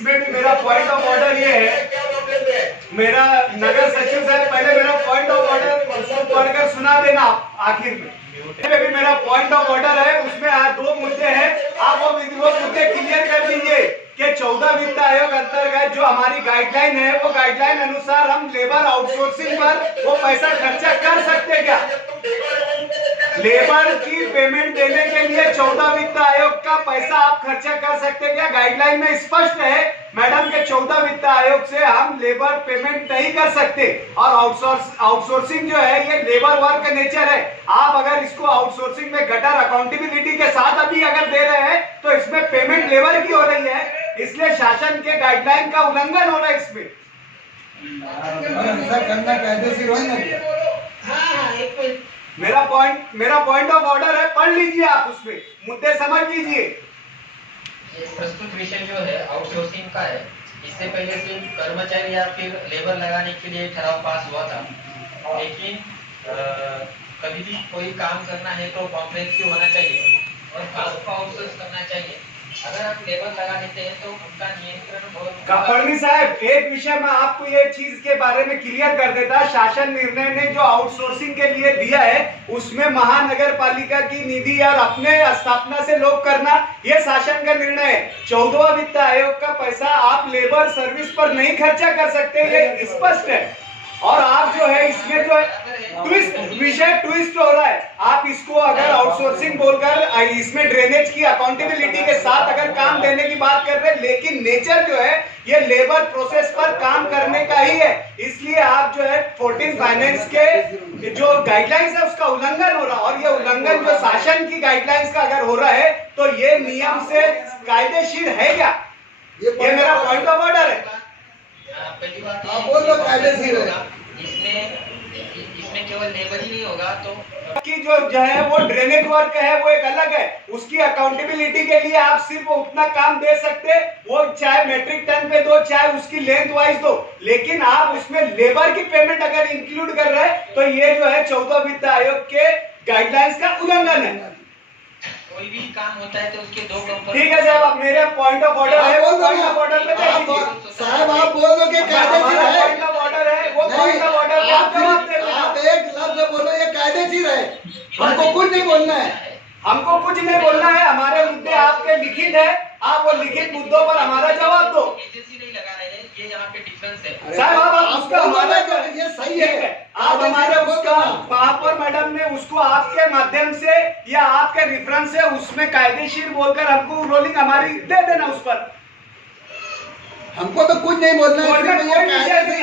इसमें भी मेरा पॉइंट ऑफ ऑर्डर ये है, मेरा नगर सचिव साहब पहले मेरा पॉइंट ऑफ ऑर्डर उसको पढ़कर सुना देना आखिर में। भी मेरा पॉइंट ऑफ ऑर्डर है, उसमें आज 2 मुद्दे हैं, आप वो मुद्दे क्लियर कर दीजिए कि 14 वित्त आयोग अंतर्गत जो हमारी गाइडलाइन है वो गाइडलाइन अनुसार हम लेबर आउटसोर्सिंग पर वो पैसा खर्चा कर सकते क्या? लेबर की पेमेंट देने के लिए 14 वित्त आयोग का पैसा आप खर्चा कर सकते क्या? गाइडलाइन में स्पष्ट है मैडम के 14 वित्त आयोग से हम लेबर पेमेंट नहीं कर सकते। और आउटसोर्सिंग जो है ये लेबर वर्क नेचर है। आप अगर इसको आउटसोर्सिंग में गटर अकाउंटेबिलिटी के साथ अभी अगर दे रहे हैं तो इसमें पेमेंट लेबर की हो रही है, इसलिए शासन के गाइडलाइन का उल्लंघन हो रहा है इसमें। ऐसा करना कायदेशीर है ना? मेरा पॉइंट ऑफ ऑर्डर है, पढ़ लीजिए आप, उसमें मुद्दे समझ लीजिए। प्रस्तुत विषय जो है आउटसोर्सिंग का है। इससे पहले सिर्फ कर्मचारी या फिर लेबर लगाने के लिए ठराव पास हुआ था, लेकिन कभी भी कोई काम करना है तो कॉम्प्रेहेंसिव होना चाहिए और काम को आउटसोर्स करना चाहिए। अगर आप लेबर लगा देते हैं तो उनका नियंत्रण बहुत। फडणवीस साहब, एक विषय में आपको ये चीज के बारे में क्लियर कर देता, शासन निर्णय ने जो आउटसोर्सिंग के लिए दिया है उसमें महानगर पालिका की निधि और अपने स्थापना से लोग करना ये शासन का निर्णय है। 14वां वित्त आयोग का पैसा आप लेबर सर्विस पर नहीं खर्चा कर सकते, ये स्पष्ट है। और आप जो है इसमें जो विषय ट्विस्ट हो रहा है, आप इसको अगर आउटसोर्सिंग बोलकर इसमें ड्रेनेज की अकाउंटेबिलिटी के साथ अगर काम देने की बात कर रहे हैं, लेकिन नेचर जो है ये लेबर प्रोसेस पर काम करने का ही है, इसलिए आप जो है 14 फाइनेंस के जो गाइडलाइंस है उसका उल्लंघन हो रहा है। और ये उल्लंघन जो शासन की गाइडलाइंस का अगर हो रहा है तो ये नियम से कायदेशीर है क्या? ये मेरा पॉइंट ऑफ ऑर्डर है। पहली बात आप बोल दो कायदेशीर है। इसमें केवल लेबर ही नहीं होगा तो की जो है वो ड्रेनेज वर्क है वो एक अलग है, उसकी अकाउंटेबिलिटी के लिए आप सिर्फ उतना काम दे सकते, वो चाहे मेट्रिक टन पे दो चाहे उसकी लेंथ वाइज दो, लेकिन आप उसमें लेबर की पेमेंट अगर इंक्लूड कर रहे हैं तो ये जो है 14 वित्त आयोग के गाइडलाइंस का उल्लंघन है। कोई भी काम होता है तो उसके 2 कंपोनेंट। ठीक है साहब, अब मेरे पॉइंट ऑफ ऑर्डर है, वो पॉइंट ऑफ ऑर्डर पे साहब आप बोल दो कि कायदेशीर है। पॉइंट ऑफ ऑर्डर है, वो पॉइंट ऑफ ऑर्डर पे आप जवाब दे देना। आप एक लफ्ज बोलो ये कायदेशीर है, हमको कुछ नहीं बोलना है। हमको कुछ नहीं बोलना है, हमारे मुद्दे आपके लिखित है, आप वो लिखित मुद्दों पर हमारा जवाब दो। एजेंसी नहीं लगा रहे हैं, ये यहाँ पे डिफरेंस है। साहब आप उसका हमारा ये सही है, आप हमारे उसका वहाँ पर मैडम ने उसको आपके माध्यम से या आपके रेफरेंस से उसमें कायदेशीर बोलकर हमको रोलिंग हमारी दे देना उस पर। हमको तो कुछ नहीं बोलना है,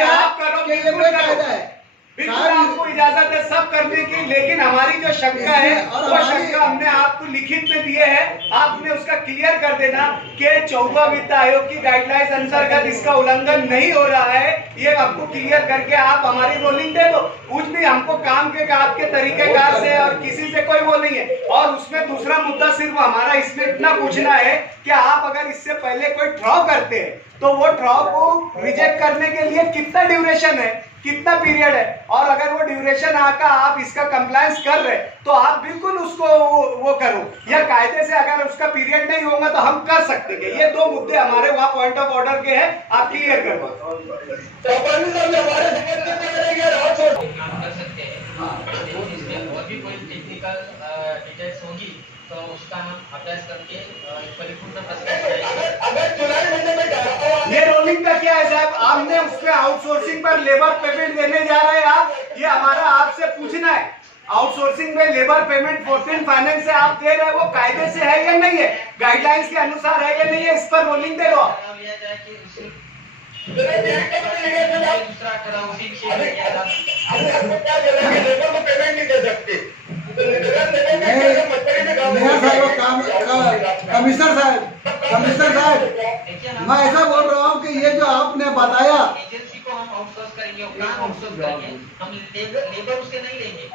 आप करो, ये कायदा है, बिल्कुल आपको इजाजत है सब करने की, लेकिन हमारी जो शंका है वो शंका हमने आपको लिखित में दिए है, आपने उसका क्लियर कर देना कि 14 वित्त आयोग की गाइडलाइंस अंतर्गत इसका उल्लंघन नहीं हो रहा है, ये आपको क्लियर करके आप हमारी रोलिंग दे दो। कुछ भी हमको काम के आपके तरीकेकार से और किसी से कोई वो नहीं है। और उसमें दूसरा मुद्दा सिर्फ हमारा इसमें इतना पूछना है कि आप अगर इससे पहले कोई ड्रॉ करते हैं तो वो ड्रॉ को रिजेक्ट करने के लिए कितना ड्यूरेशन है, कितना पीरियड है, और अगर वो ड्यूरेशन आका आप इसका कंप्लायंस कर रहे तो आप बिल्कुल उसको वो करो, या कायदे से अगर उसका पीरियड नहीं होगा तो हम कर सकते हैं। ये 2 मुद्दे हमारे वहाँ पॉइंट ऑफ ऑर्डर के हैं, आप क्लियर कर सकते हैं। इसमें और भी कोई टेक्निकल डिटेल्स होंगी तो उसका हम अभ्यास करके परिपूर्ण प्रस्ताव बनाएंगे। ये रोलिंग का क्या है साहब, आपने उसमें आउटसोर्सिंग पर लेबर पेमेंट देने जा रहे हैं आप, ये हमारा आपसे पूछना है। आउटसोर्सिंग में लेबर पेमेंट 14 फाइनेंस से आप दे रहे हैं, वो कायदे से है या नहीं है, गाइडलाइंस के अनुसार है या नहीं है, इस पर रोलिंग दे दो। दूसरा ठराव उसी विषय में किया कमिश्नर साहब मैं ऐसा बोल रहा हूँ कि ये जो आपने बताया एजेंसी को हम आउटसोर्स करेंगे, काम आउटसोर्स करेंगे, हम लेबर उससे नहीं लेंगे।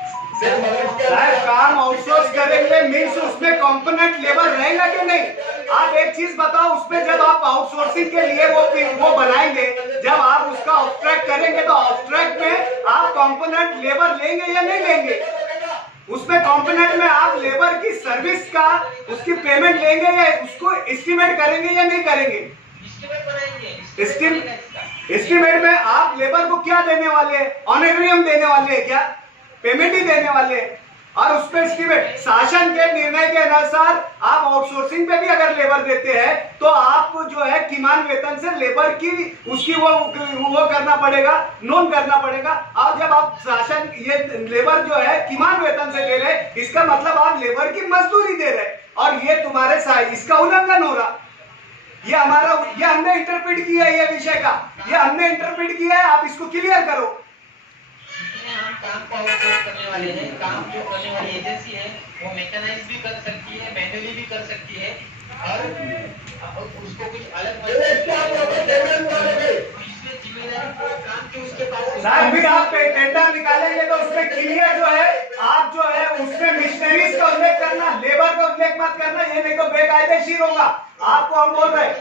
काम आउटसोर्स करेंगे मीन्स उसमें कंपोनेंट लेबर रहेगा कि नहीं? आप एक चीज बताओ, उसमें जब आप आउटसोर्सिंग के लिए वो बनाएंगे, जब आप उसका ऑब्स्ट्रैक्ट करेंगे तो ऑब्स्ट्रैक्ट में आप कंपोनेंट लेबर लेंगे या नहीं लेंगे? उसमें कंपोनेंट में आप लेबर की सर्विस का उसकी पेमेंट लेंगे या उसको एस्टिमेट करेंगे या नहीं करेंगे? एस्टिमेट बनाएंगे। एस्टिमेट में आप लेबर को क्या देने वाले हैं? ऑनरेरियम देने वाले हैं क्या? पेमेंट ही देने वाले हैं? और उस पे एस्टिमेट शासन के निर्णय के अनुसार आप आउटसोर्सिंग पे भी अगर लेबर देते हैं तो आपको जो है किमान वेतन से लेबर की उसकी वो करना पड़ेगा, नोन करना पड़ेगा। और जब आप शासन ये लेबर जो है किमान वेतन से दे रहे, इसका मतलब आप लेबर की मजदूरी दे रहे और ये तुम्हारे इसका उल्लंघन हो रहा। ये हमने इंटरप्रेट किया है, ये विषय का ये हमने इंटरप्रेट किया है, आप इसको क्लियर करो। हम काम को आउटसोर्स करने वाले हैं, काम जो करने वाली एजेंसी है वो मैकेनाइज भी कर सकती है, मैन्युअली भी कर सकती है और उसको कुछ अलग काम की उसके पास साहब भी आप टेंडर निकालेंगे तो उसमें क्लियर जो है आप जो है उसमें मिशनरीज का उल्लेख करना, लेबर का उल्लेख मत करना, ये नहीं तो बेकायदेशीर होगा। आपको हम बोल रहे हैं